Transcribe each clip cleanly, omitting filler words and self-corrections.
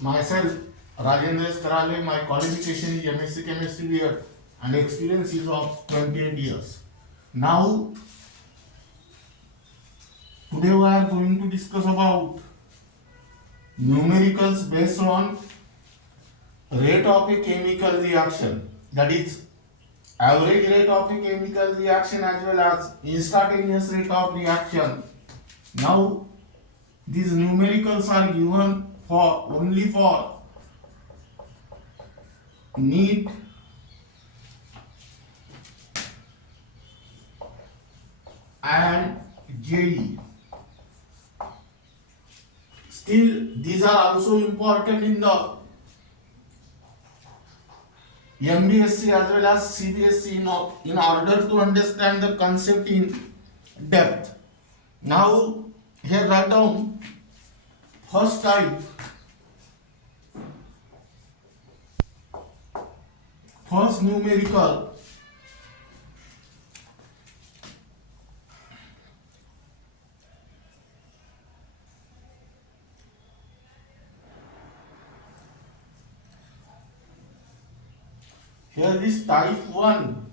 Myself, Rajendra Karale, my qualification is MSc Chemistry year and experience is of 28 years. Now, today we are going to discuss about numericals based on rate of a chemical reaction, that is average rate of a chemical reaction as well as instantaneous rate of reaction. Now, these numericals are given for only for NEET and JEE. Still, these are also important in the MBSE as well as CBSE in order to understand the concept in depth. Now, here write down first type, first numerical. Here is type 1.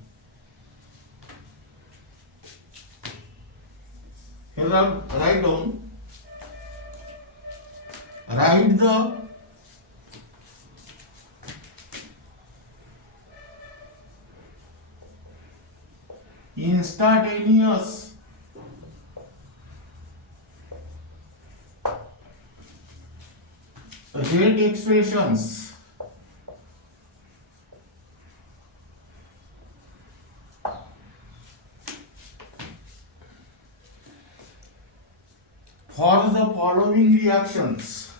Here write down, write the instantaneous rate expressions for the following reactions.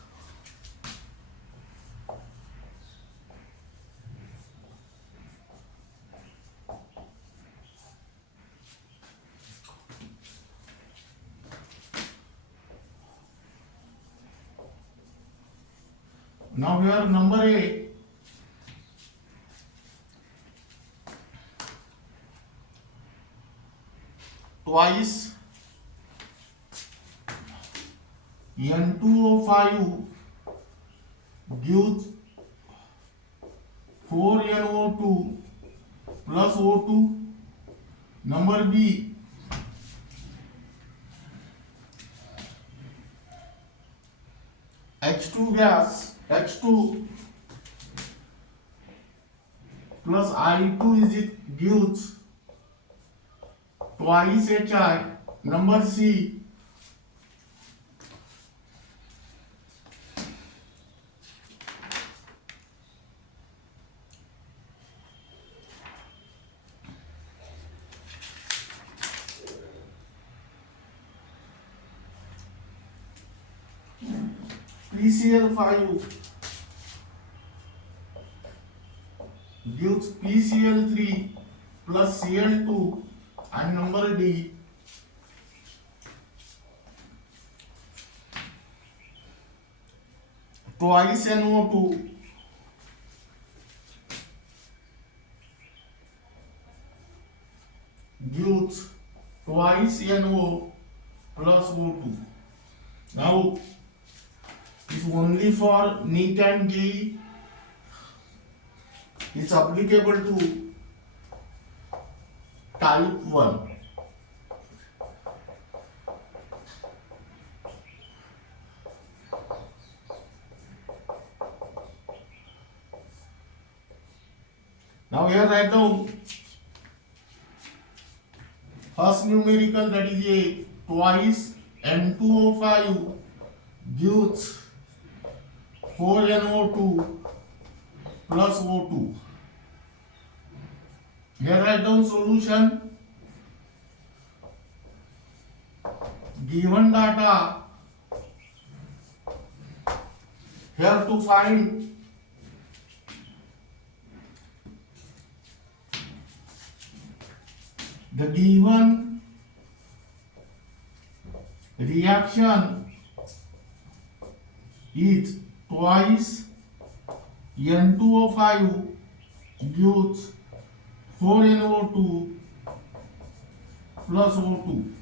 Now here number A, twice N2O5 gives 4NO2 plus O2. Number B, H2 gas, H2 plus I2 is it gives twice HI. Number C, PCl5 gives PCl3 plus Cl2, and number D, twice NO2 gives twice NO plus O2. Now, it's only for NEET and JEE. It's applicable to type 1. Now here write down first numerical, that is A, twice N2O5 gives 4NO2 plus O2. Here write down solution. Given data, here to find the given reaction is twice N2O5 gives 4NO2 plus O2,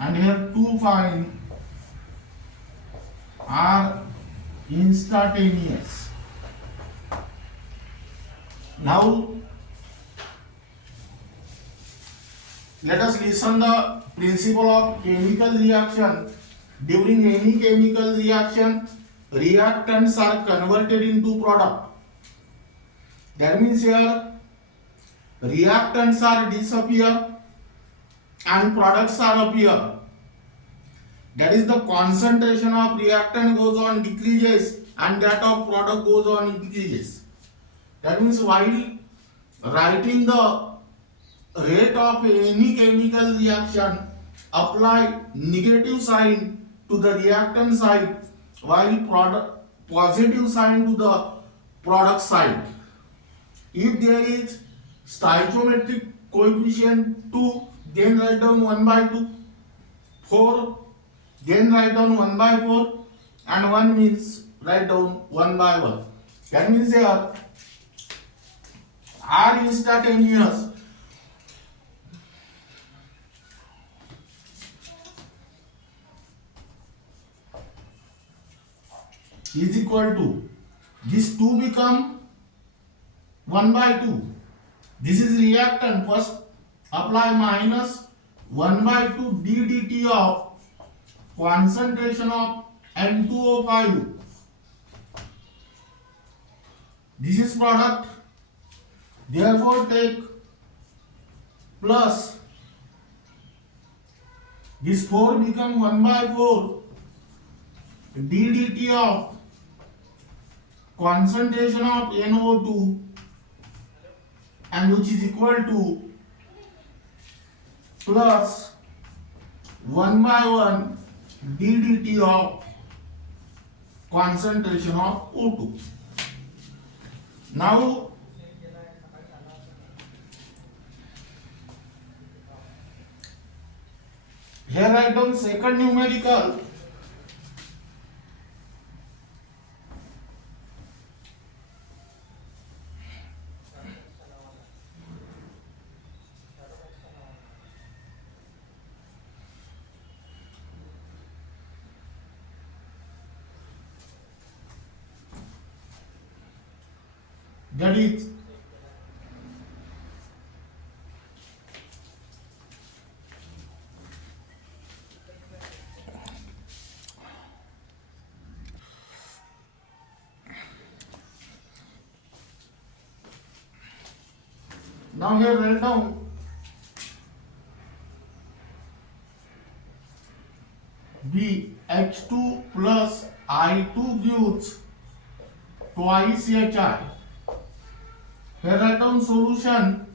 and here to find R instantaneous. Now let us listen the principle of chemical reaction. During any chemical reaction, reactants are converted into product. That means here reactants are disappear and products are appear. That is, the concentration of reactant goes on decreases and that of product goes on increases. That means while writing the rate of any chemical reaction, apply negative sign to the reactant side while positive sign to the product side. If there is stoichiometric coefficient 2, then write down 1 by 2. 4, then write down 1 by 4, and 1 means write down 1 by 1. That means here R instantaneous is equal to, this 2 become 1 by 2. This is reactant. First apply minus 1 by 2 d dt of concentration of N2O5. This is product. Therefore take plus, this 4 become 1 by 4 d dt of concentration of NO2, and which is equal to plus 1 by 1 d dt of concentration of O2. Now here write down second numerical. That is now here write down B H2 plus I2 gives twice HI. Here write down solution.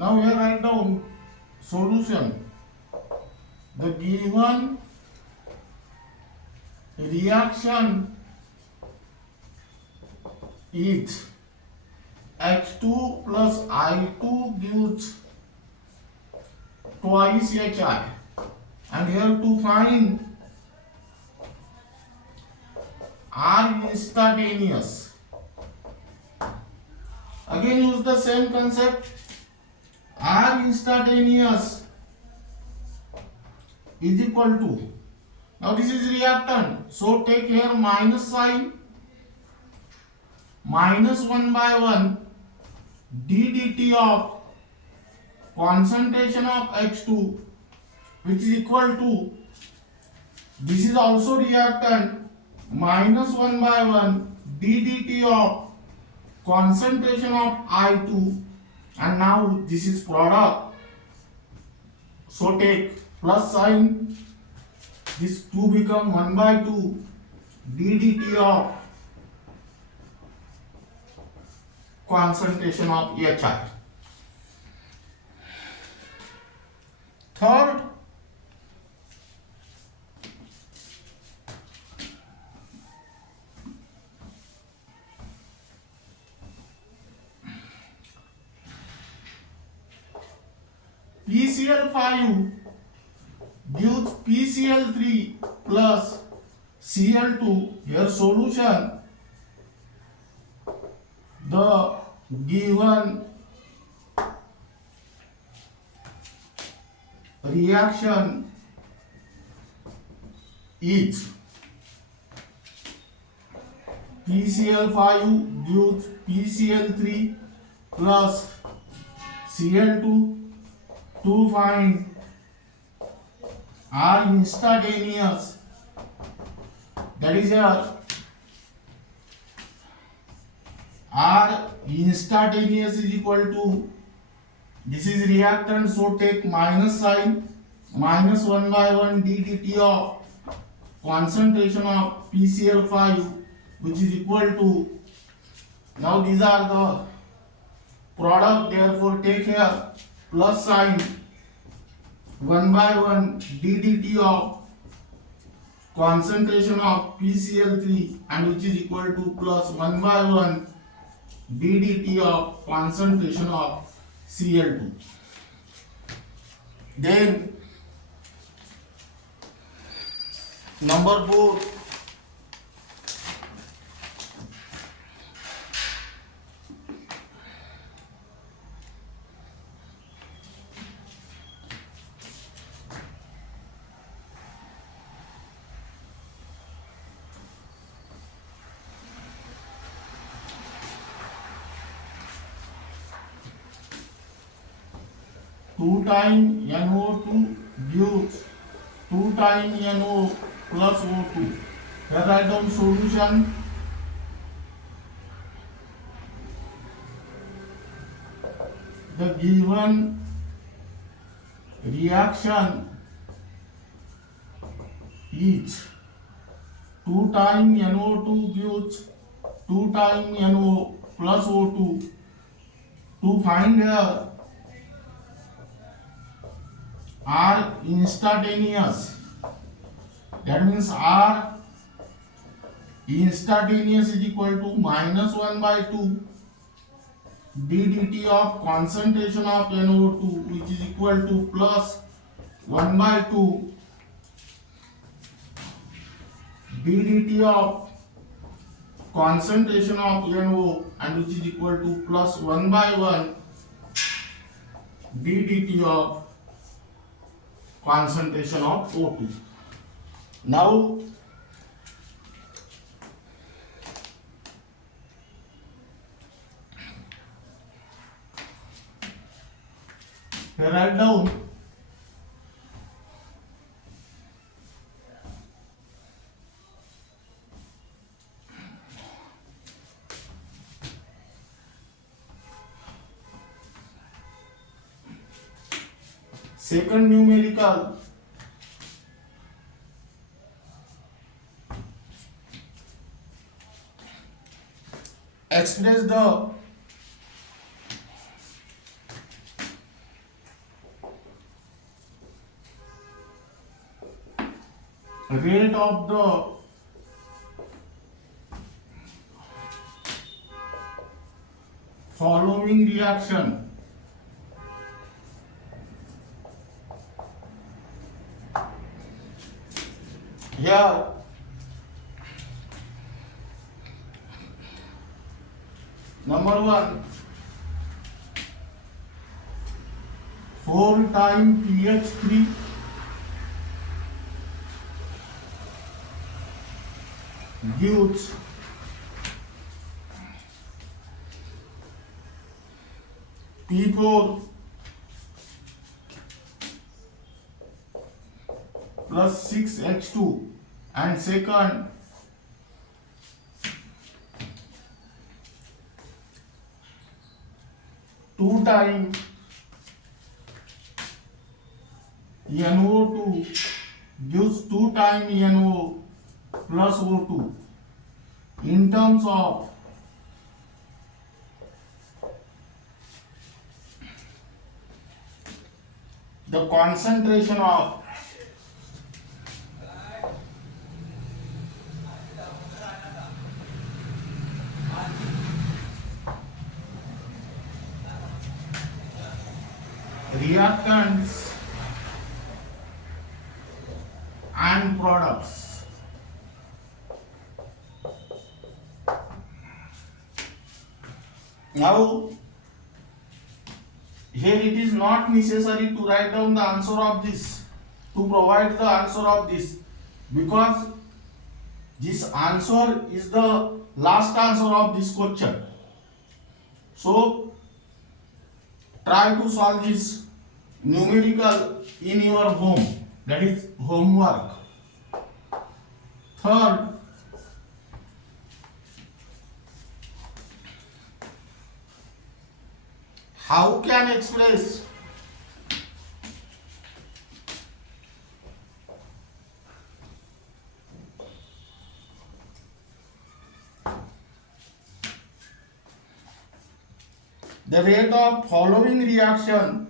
Now here write down solution. The given reaction is H2 plus I2 gives twice HI, and here to find R instantaneous. Again use the same concept. R instantaneous is equal to, now this is reactant, so take here minus sign, minus 1 by 1 d dt of concentration of H2, which is equal to, this is also reactant, minus 1 by 1 d dt of concentration of I2, and now this is product, so take plus sign, this 2 become 1 by 2 d dt of concentration of HI. Third, PCl5 gives PCl3 plus Cl2. Here solution, the given reaction is PCl5 gives PCl3 plus Cl2. To find R instantaneous, that is here R instantaneous is equal to, this is reactant, so take minus sign, minus 1 by 1 ddt of concentration of PCl5, which is equal to, now these are the product, therefore take here plus sign 1 by 1 ddt of concentration of PCl3, and which is equal to plus 1 by 1 ddt of concentration of Cl2. Then number 4, two time NO2 gives 2 time NO plus O2. Here write down solution. The given reaction is 2 time NO2 gives 2 time NO plus O2. To find here R instantaneous, that means R instantaneous is equal to minus 1 by 2 ddt of concentration of NO2, which is equal to plus 1 by 2 ddt of concentration of NO, and which is equal to plus 1 by 1 ddt of concentration of O2. Now here write down second numerical, express the rate of the following reaction. Here number 1, 4 time pH3 gives P4 plus 6H2, and second 2 time NO2 gives 2 time NO plus O2 in terms of the concentration of reactants and products. Now, here it is not necessary to write down the answer of this, to provide the answer of this, because this answer is the last answer of this question. So, try to solve this numerical in your home, that is homework. Third, how can express the rate of following reaction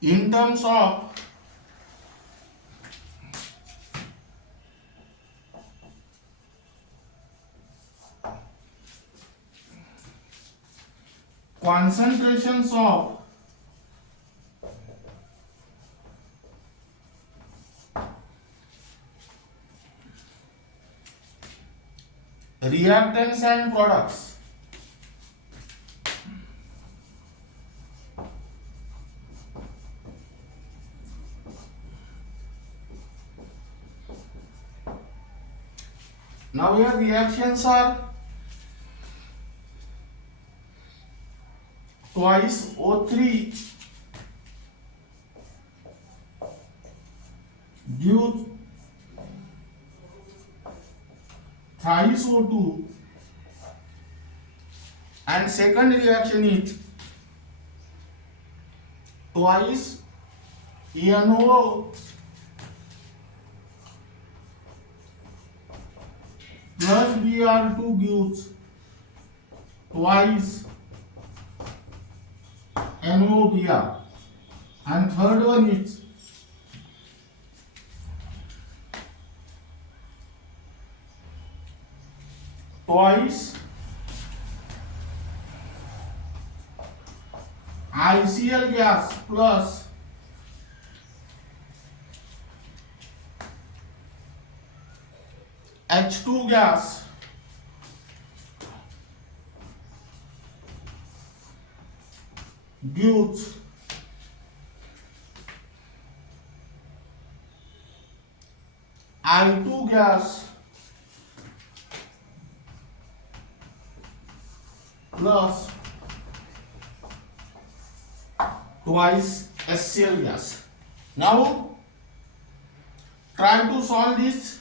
in terms of concentrations of reactants and products. Now here reactions are twice O3 gives thrice O2, and second reaction is twice NO plus Br2 gives twice NOBr, and third one is twice ICl gas plus H2 gas gives I2 gas plus twice HCl gas. Now try to solve this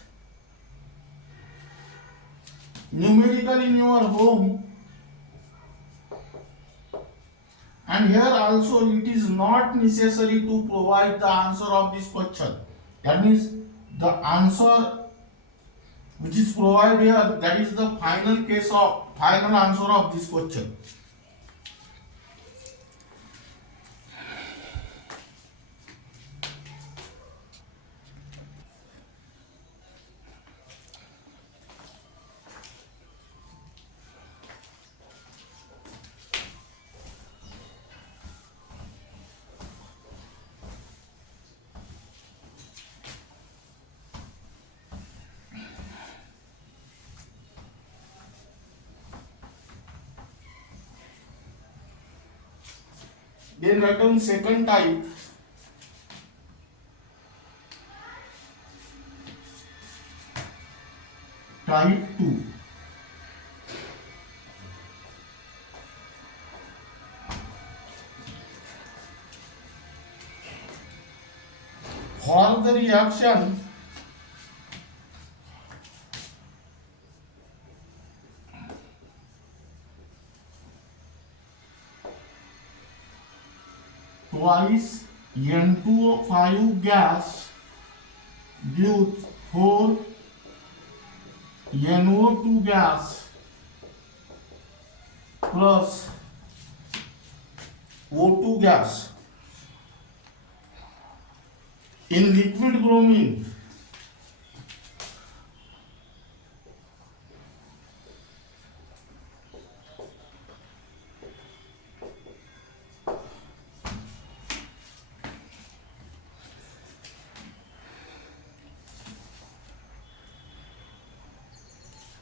numerical in your home, and here also it is not necessary to provide the answer of this question. That means the answer which is provided here, that is the final answer of this question. Then write down second type. Type 2. For the reaction twice N2O5 gas gives 4 NO2 gas plus O2 gas. In liquid bromine,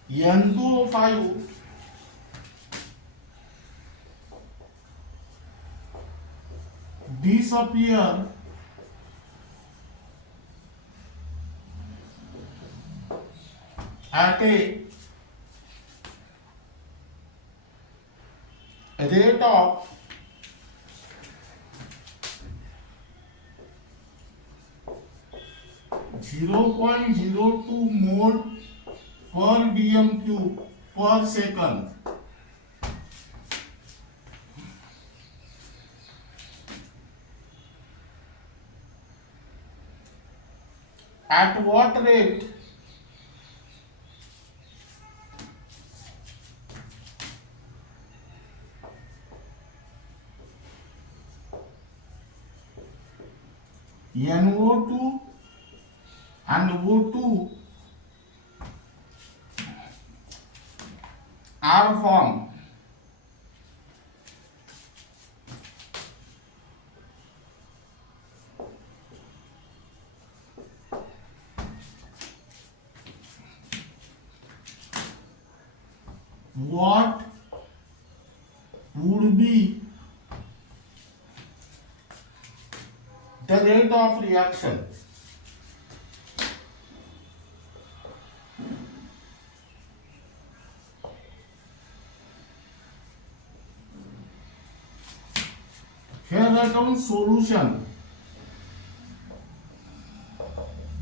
N2O5 disappear at a rate of 0.02 mole per dm cube per second. At what rate NO2 and O2 are formed? What would be the rate of reaction? Here write down solution.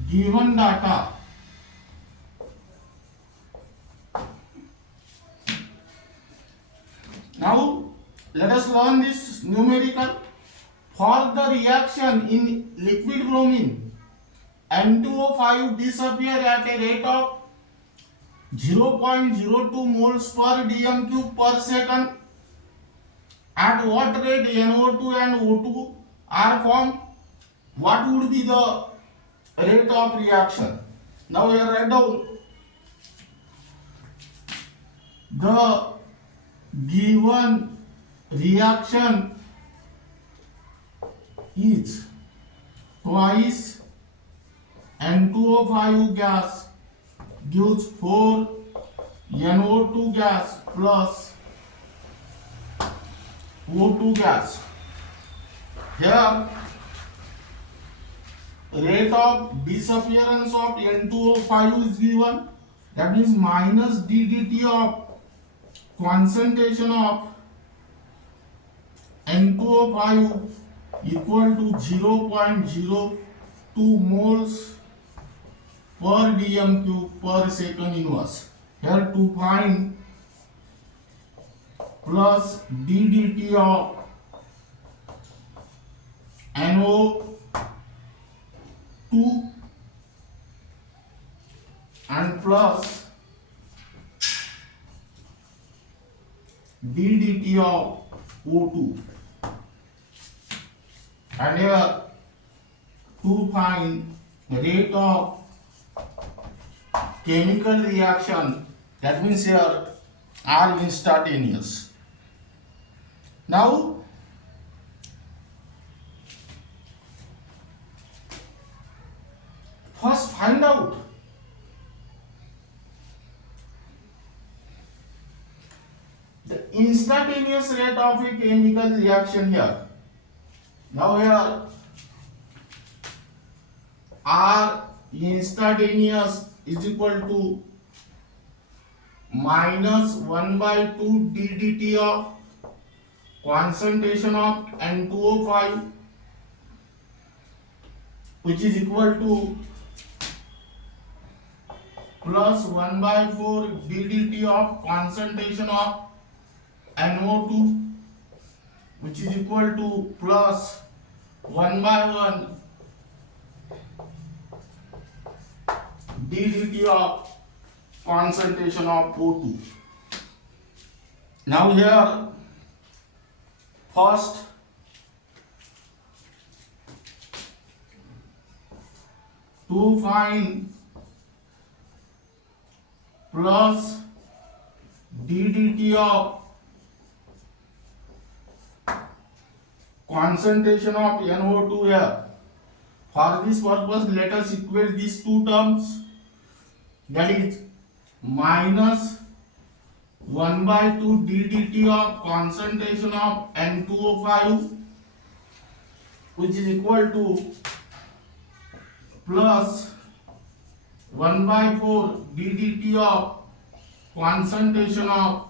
Given data. Now let us learn this numerical. For the reaction in liquid bromine, N2O5 disappear at a rate of 0.02 moles per dm cube per second. At what rate NO2 and O2 are formed? What would be the rate of reaction? Now we write down the given reaction is twice N2O5 gas gives 4 NO2 gas plus O2 gas. Here rate of disappearance of N2O5 is given, that means minus ddt of concentration of N2O5 equal to 0.02 moles per dm cube per second inverse. Here to find plus ddt of NO2 and plus ddt of O2, and here to find the rate of chemical reaction, that means here are instantaneous. Now first find out the instantaneous rate of a chemical reaction here. Now here R instantaneous is equal to minus 1/2 ddt of concentration of N2O5, which is equal to plus 1/4 ddt of concentration of NO2, which is equal to plus 1/1 ddt of concentration of O2. Now here first to find plus ddt of concentration of NO2 here. For this purpose, let us equate these two terms, that is minus 1 by 2 ddt of concentration of N2O5, which is equal to plus 1 by 4 ddt of concentration of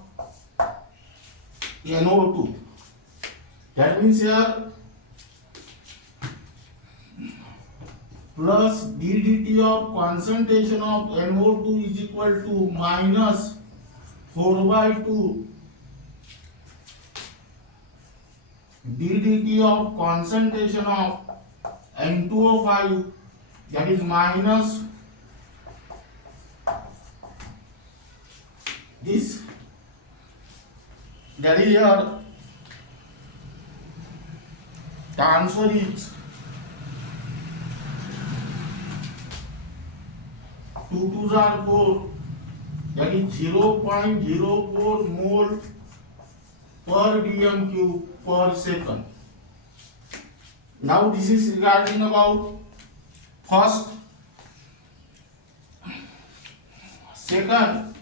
NO2. That means here plus ddt of concentration of NO2 is equal to minus 4 by 2 ddt of concentration of N2O5, that is minus this, that is your transfer is 2 2s are 4, that is 0.04 mole per dm cube per second. Now this is regarding about first. Second,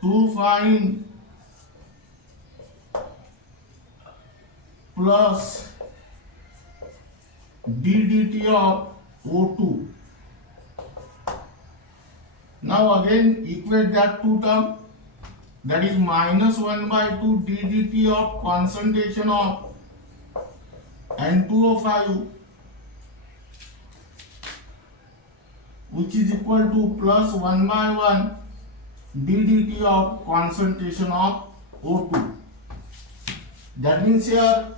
to find plus ddt of O2. Now again equate that two term, that is minus 1 by 2 ddt of concentration of N2O5, which is equal to plus 1 by 1 ddt of concentration of O2. That means here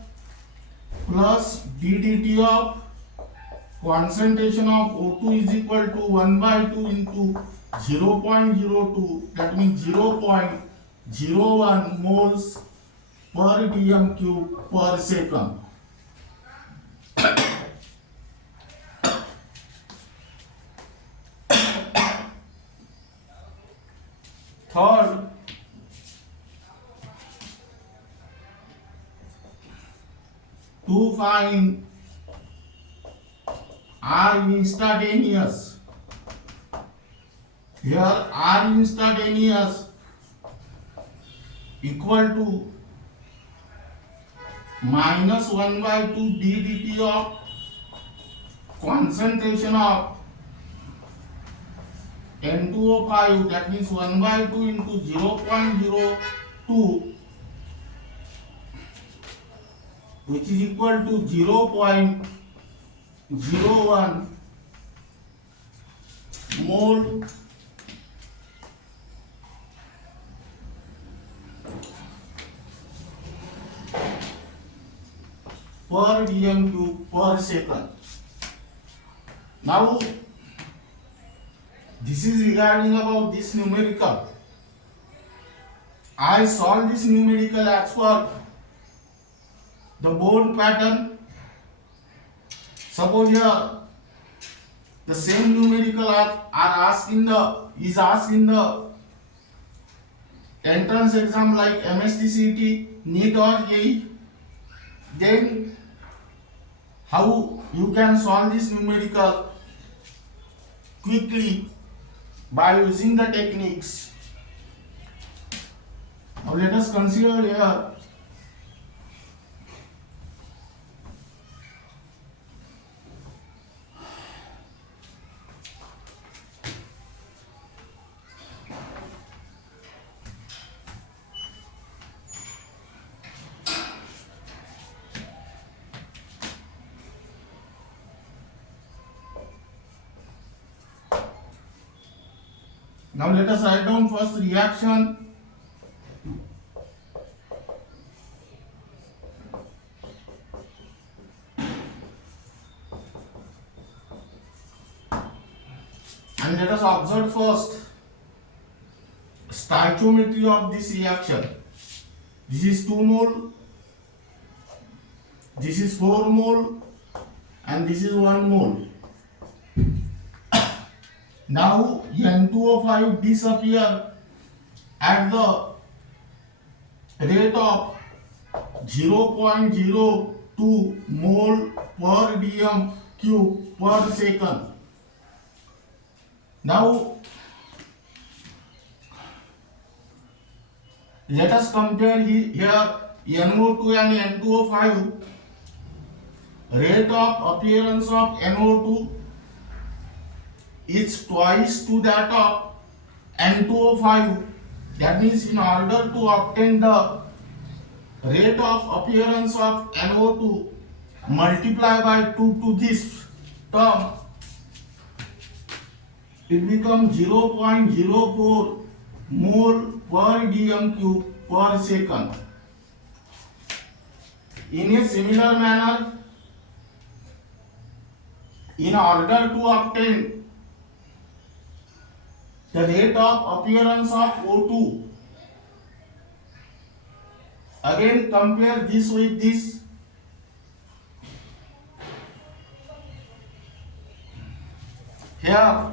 plus ddt of concentration of O2 is equal to 1 by 2 into 0.02, that means 0.01 moles per dm cube per second. Third, to find R instantaneous. Here R instantaneous equal to minus 1 by 2 ddt of concentration of N2O5, that means 1 by 2 into 0.02, which is equal to 0.01 mole per dm cube per second. Now this is regarding about this numerical. I solve this numerical as per the board pattern. Suppose here the same numerical are asked in the entrance exam like MST-CET, NEET or JEE. Then how you can solve this numerical quickly by using the techniques. Now let us consider here now let us write down first reaction. And let us observe first stoichiometry of this reaction. This is 2 mole, this is 4 mole, and this is 1 mole. Now N2O5 disappear at the rate of 0.02 mole per dm cube per second. Now let us compare here NO2 and N2O5. Rate of appearance of NO2 is twice to that of N2O5. That means in order to obtain the rate of appearance of NO2, multiply by 2 to this term, it becomes 0.04 mole per dm cube per second. In a similar manner, in order to obtain the rate of appearance of O2, again compare this with this. Here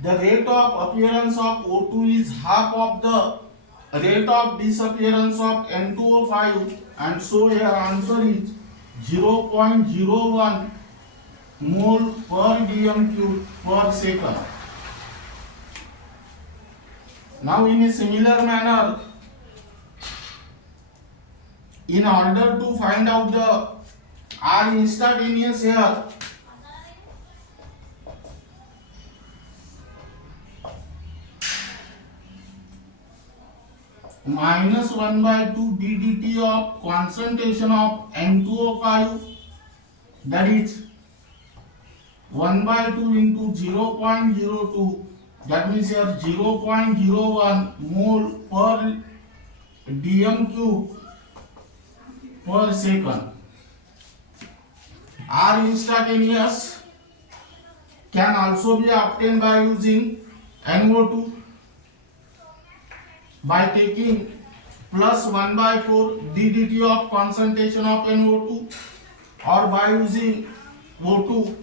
the rate of appearance of O2 is half of the rate of disappearance of N2O5, and so here answer is 0.01 mole per dm cube per second. Now in a similar manner, in order to find out the R instantaneous here, minus 1 by 2 ddt of concentration of N2O5, that is 1 by 2 into 0.02, that means here 0.01 mole per dm cube per second. R instantaneous can also be obtained by using NO2 by taking plus 1 by 4 ddt of concentration of NO2, or by using O2,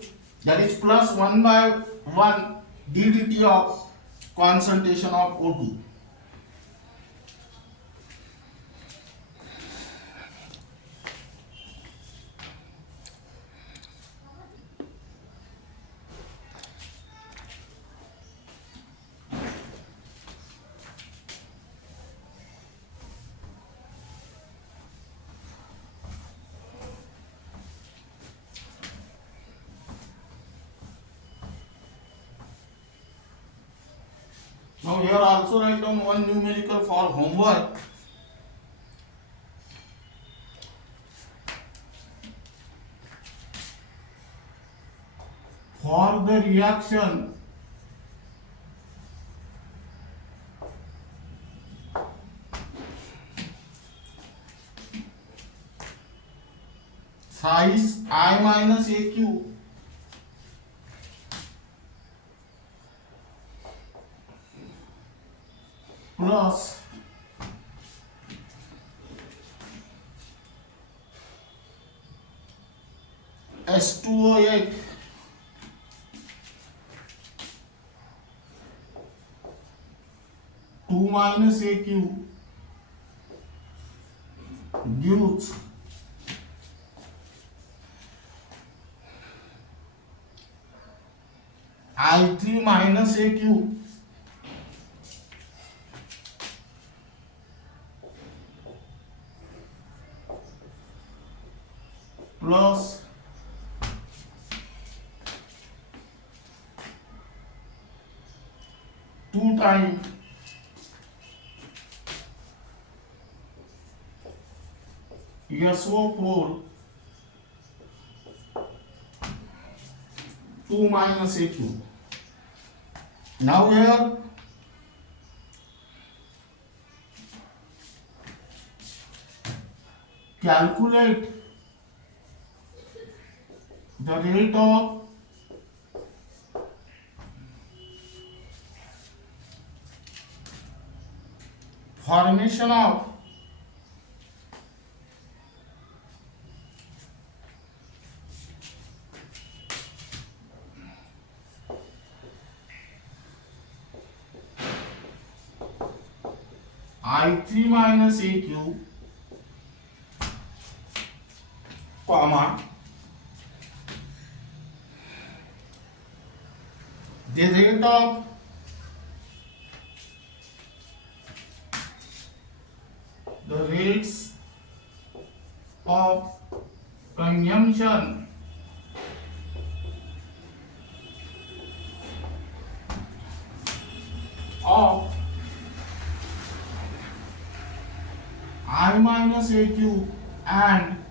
that is plus 1 by 1 ddt of concentration of O2. Now here also write down one numerical for homework. For the reaction size I minus AQ plus S2O8 2 minus AQ gives I3 minus AQ plus two times SO4 2 minus AQ. Now here calculate the rate of formation of I3 minus AQ, comma, the rate of the rates of consumption of I minus AQ and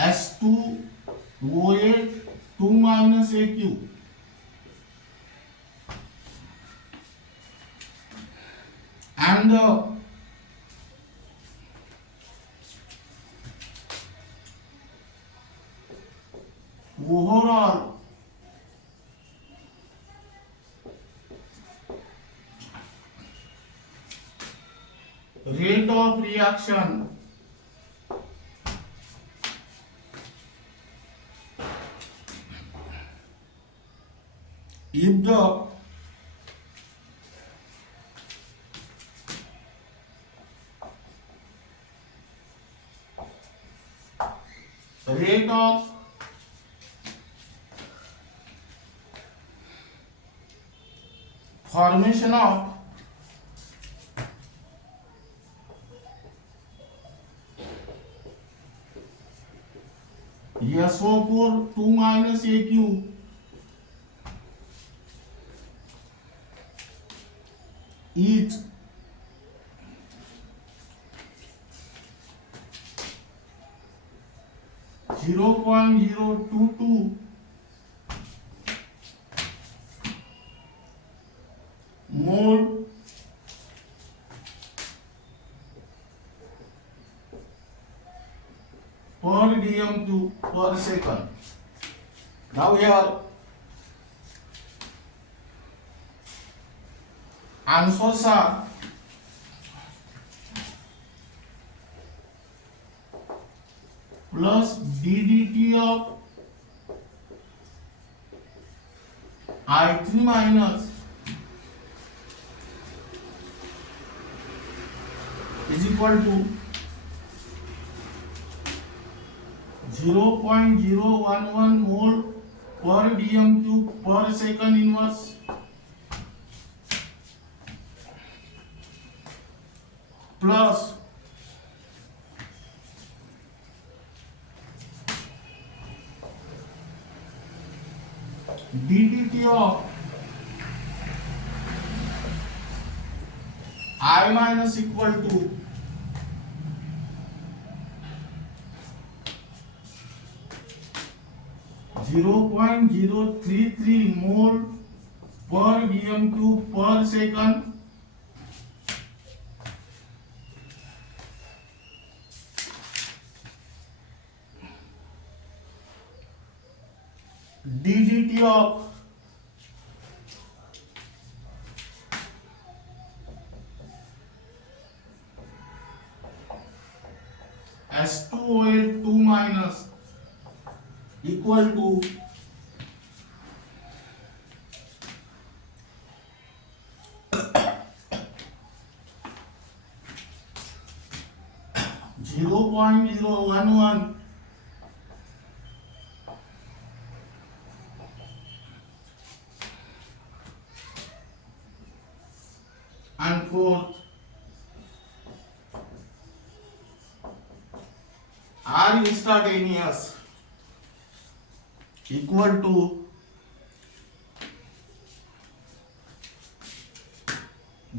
S2 OA 2 minus AQ and the overall rate of reaction if the rate of formation of SO4 2 minus AQ is 0.022 mole per dm cube per second. Now here answers are plus ddt of I3 minus is equal to 0.011 mole per dm cube per second inverse plus ddt of I minus equal to 0.033 mole per dm cube per second ddt of S2OH 2 minus equal to 0.011 and fourth R instantaneous equal to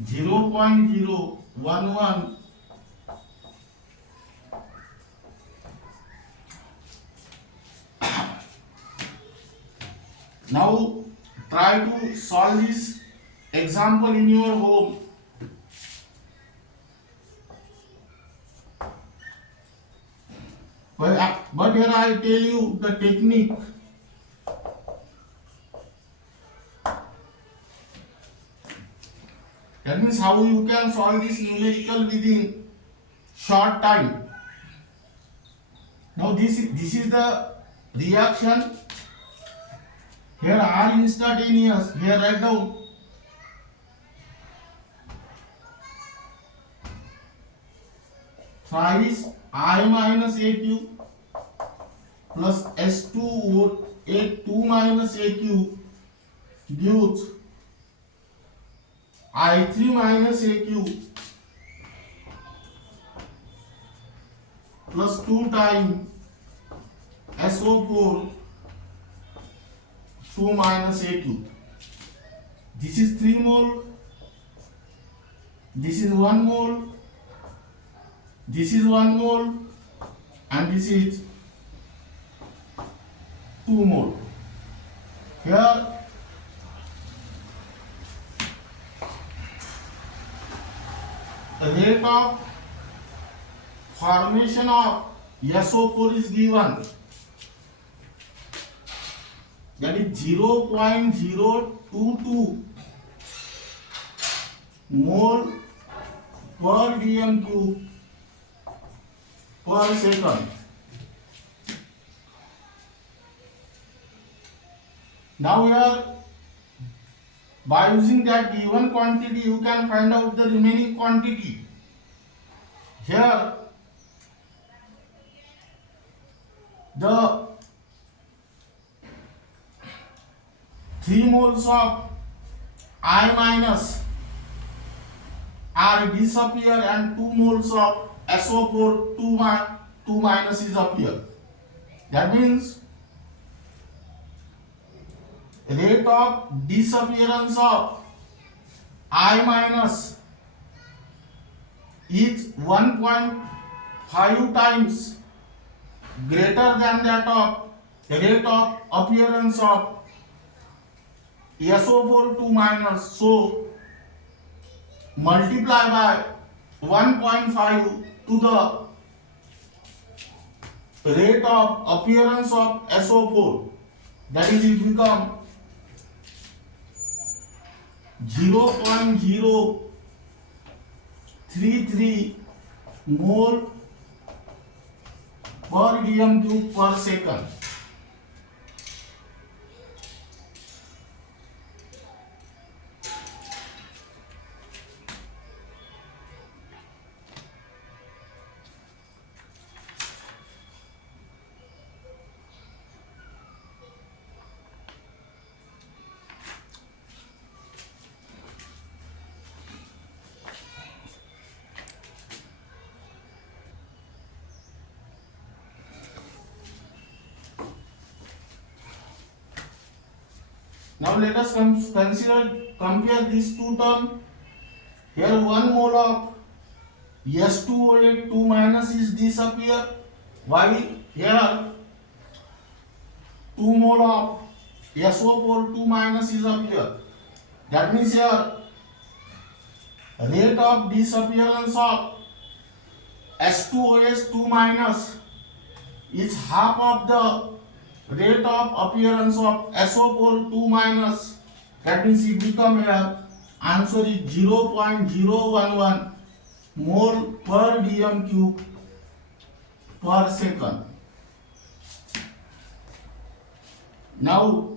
0.011 now try to solve this example in your home. But here I tell you the technique. That means how you can solve this numerical within short time. Now this is the reaction. Here R instantaneous. Here write down. Thrice I minus AQ plus S2 A2 minus AQ gives I3 minus AQ plus 2 times SO4 2 minus AQ. This is 3 mole. This is 1 mole. This is 1 mole. And this is 2 mole. Here the rate of formation of SO4 is given, that is 0.022 mole per dm cube per second. Now here, by using that given quantity, you can find out the remaining quantity. Here, the 3 moles of I minus are disappear and 2 moles of SO4 2 minus is appear. That means rate of disappearance of I minus is 1.5 times greater than that of rate of appearance of SO4 2 minus. So multiply by 1.5 to the rate of appearance of SO4. That is, it become 0.033 mole per dm cube per second. Now let us compare these two terms. Here 1 mole of S2O8 2 minus is disappear, while here 2 mole of SO4 2 minus is appear. That means here rate of disappearance of S2OH 2 minus is half of the rate of appearance of SO4 2 minus. That means it become here answer is 0.011 mole per dm cube per second. Now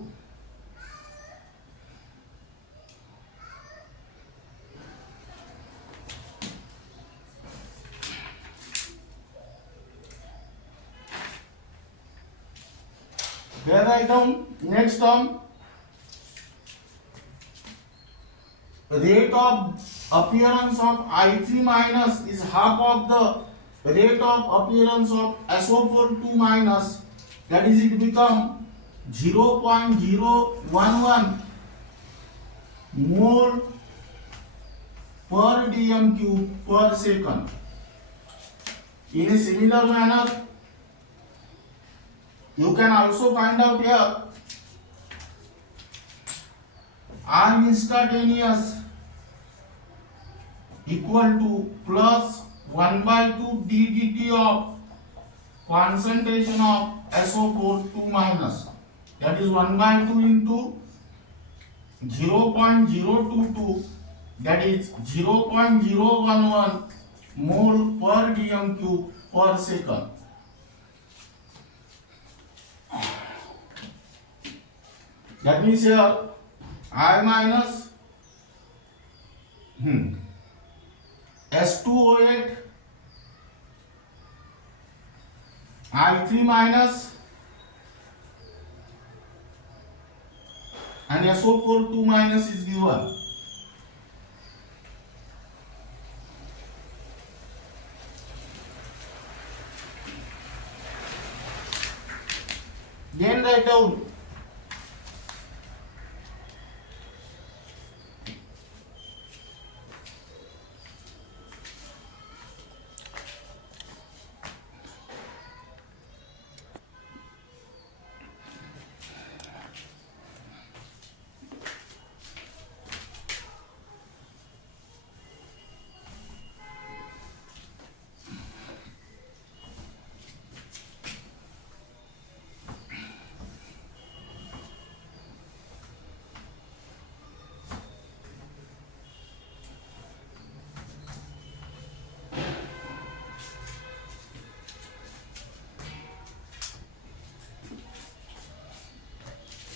here write down next term, rate of appearance of I3 minus is half of the rate of appearance of SO4 2 minus. That is, it become 0.011 mole per dm cube per second. In a similar manner, you can also find out here I instantaneous equal to plus 1 by 2 ddt of concentration of SO4 2 minus, that is 1 by 2 into 0.022, that is 0.011 mole per dm cube per second. That means here I minus S2O8, I3 minus, and SO4 2 minus is given. Then write down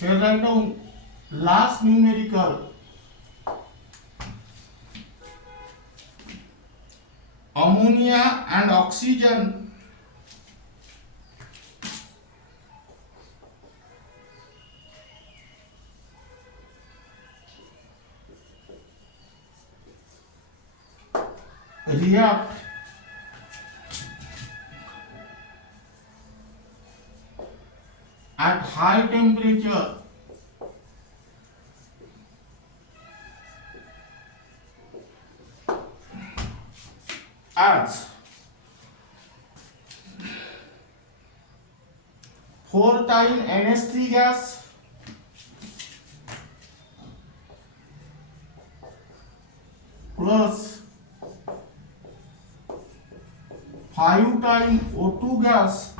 here write down last numerical. Ammonia and oxygen react at high temperature as 4 times NH3 gas plus 5 times O2 gas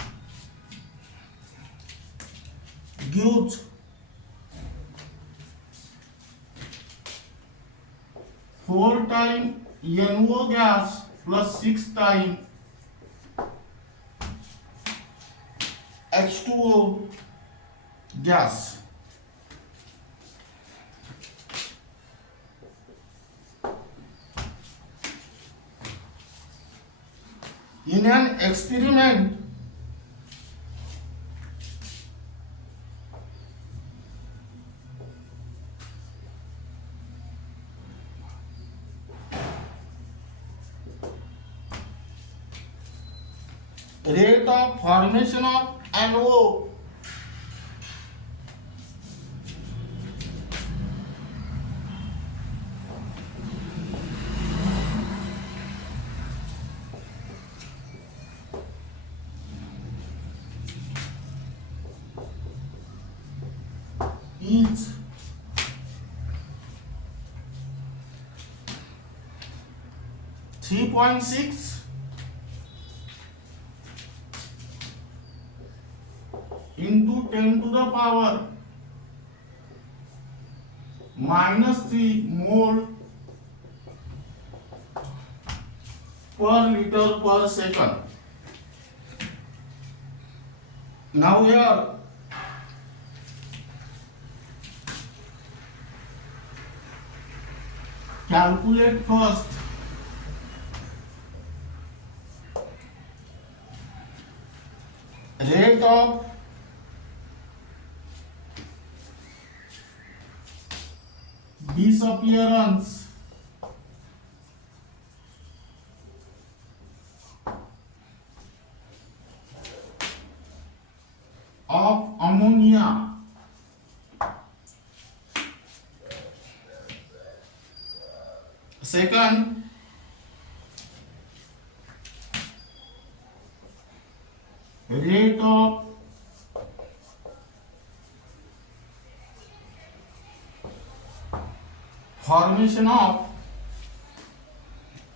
gives 4 times NO gas plus 6 times H2O gas. In an experiment, rate of formation of NO is 3.6 into 10 to the power -3 mole per liter per second. Now here calculate first rate of disappearance of ammonia second rate of formation of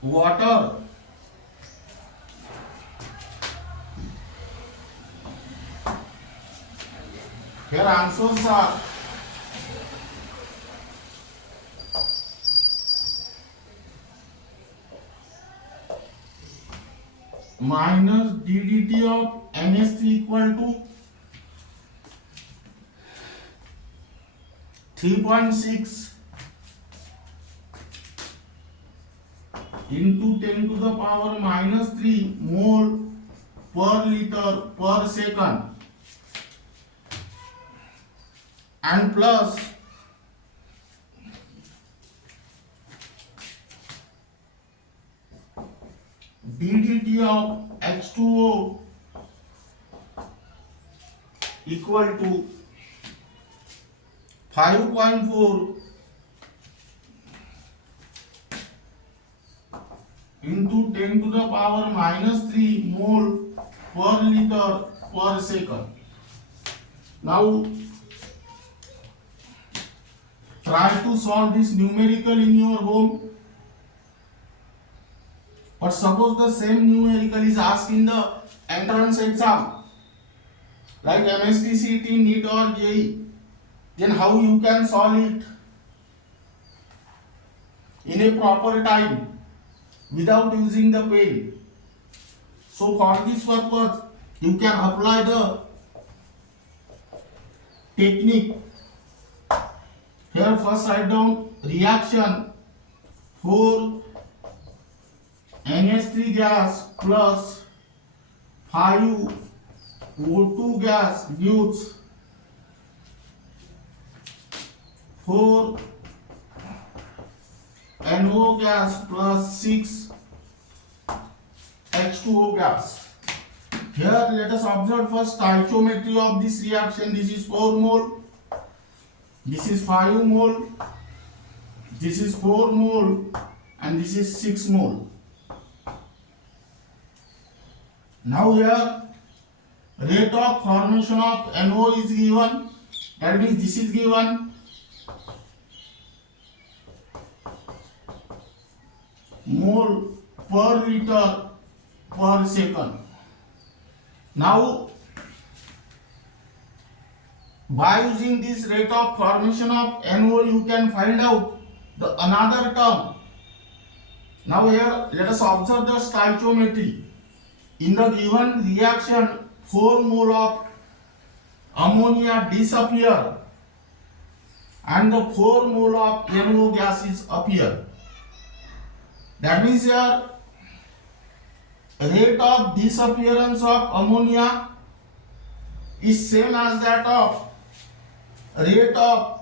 water here answers are minus ddt of NH3 equal to 3.6 into 10 to the power minus 3 mole per liter per second and plus ddt of H2O equal to 5.4 into 10 to the power minus 3 mole per liter per second. Now try to solve this numerical in your home. But suppose the same numerical is asked in the entrance exam, like MST, CET, NEET or JEE, then how you can solve it in a proper time without using the pen? So for this purpose, you can apply the technique. Here first write down reaction for NH3 gas plus 5 O2 gas gives 4 NO gas plus 6 H2O gas. Here let us observe first stoichiometry of this reaction. This is 4 mole, this is 5 mole, this is 4 mole, and this is 6 mole. Now here rate of formation of NO is given, that means this is given, mole per liter per second. Now by using this rate of formation of NO you can find out the another term. Now here let us observe the stoichiometry. In the given reaction 4 mole of ammonia disappear and the 4 mole of NO gases appear. That means here rate of disappearance of ammonia is same as that of rate of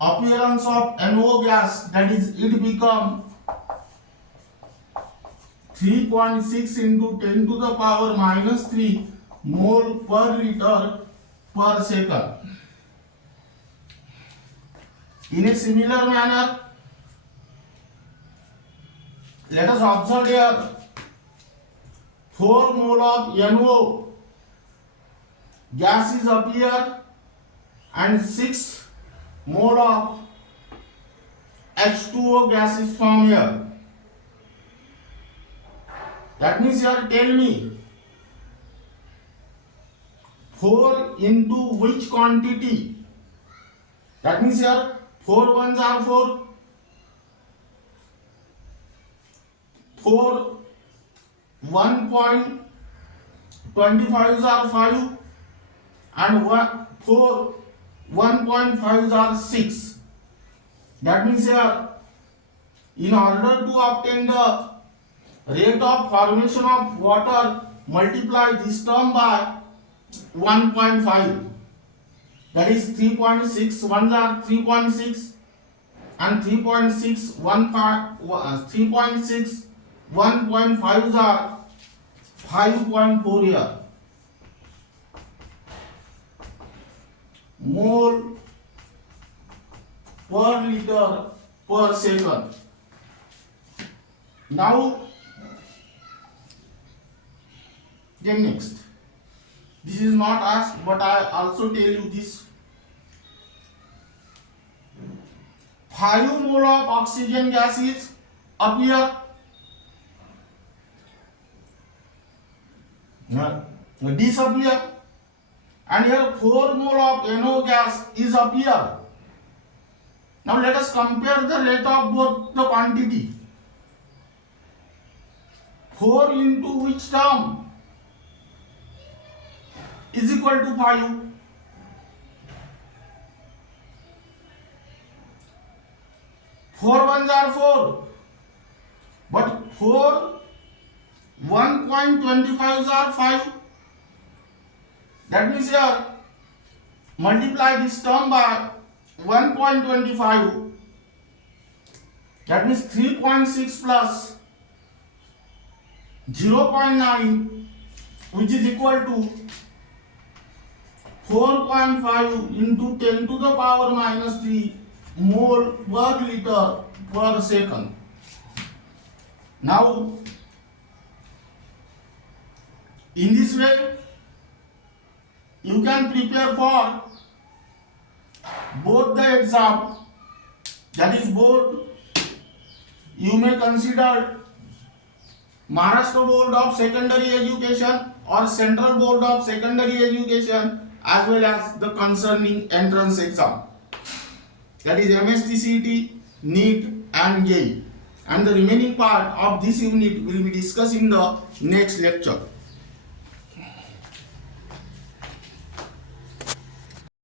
appearance of NO gas, that is it become 3.6 into 10 to the power minus 3 mole per liter per second. In a similar manner, let us observe here 4 mole of NO gases appear and 6 mole of H2O gases form here. That means here tell me 4 into which quantity? That means here 4 ones are 4, 4 1.25s are 5 and 4 1.5s are 6. That means here in order to obtain the rate of formation of water, multiply this term by 1.5, that is 3.6, ones are 3.6 and 3.6 1.5s are 5.4 here. Mole per liter per second. Now then next, this is not asked but I also tell you this. 5 mole of oxygen gas is appear. Disappear, and here 4 mole of NO gas is appear. Now let us compare the rate of both the quantity. 4 into which term is equal to 5? 4 ones are 4, but 4 1.25s are 5. That means here multiply this term by 1.25. That means 3.6 plus 0.9, which is equal to 4.5 into 10 to the power minus 3 mole per liter per second. Now, in this way, you can prepare for both the exam, that is board. You may consider Maharashtra Board of Secondary Education or Central Board of Secondary Education, as well as the concerning entrance exam, that is MST-CET, NEET and JEE. And the remaining part of this unit will be discussed in the next lecture.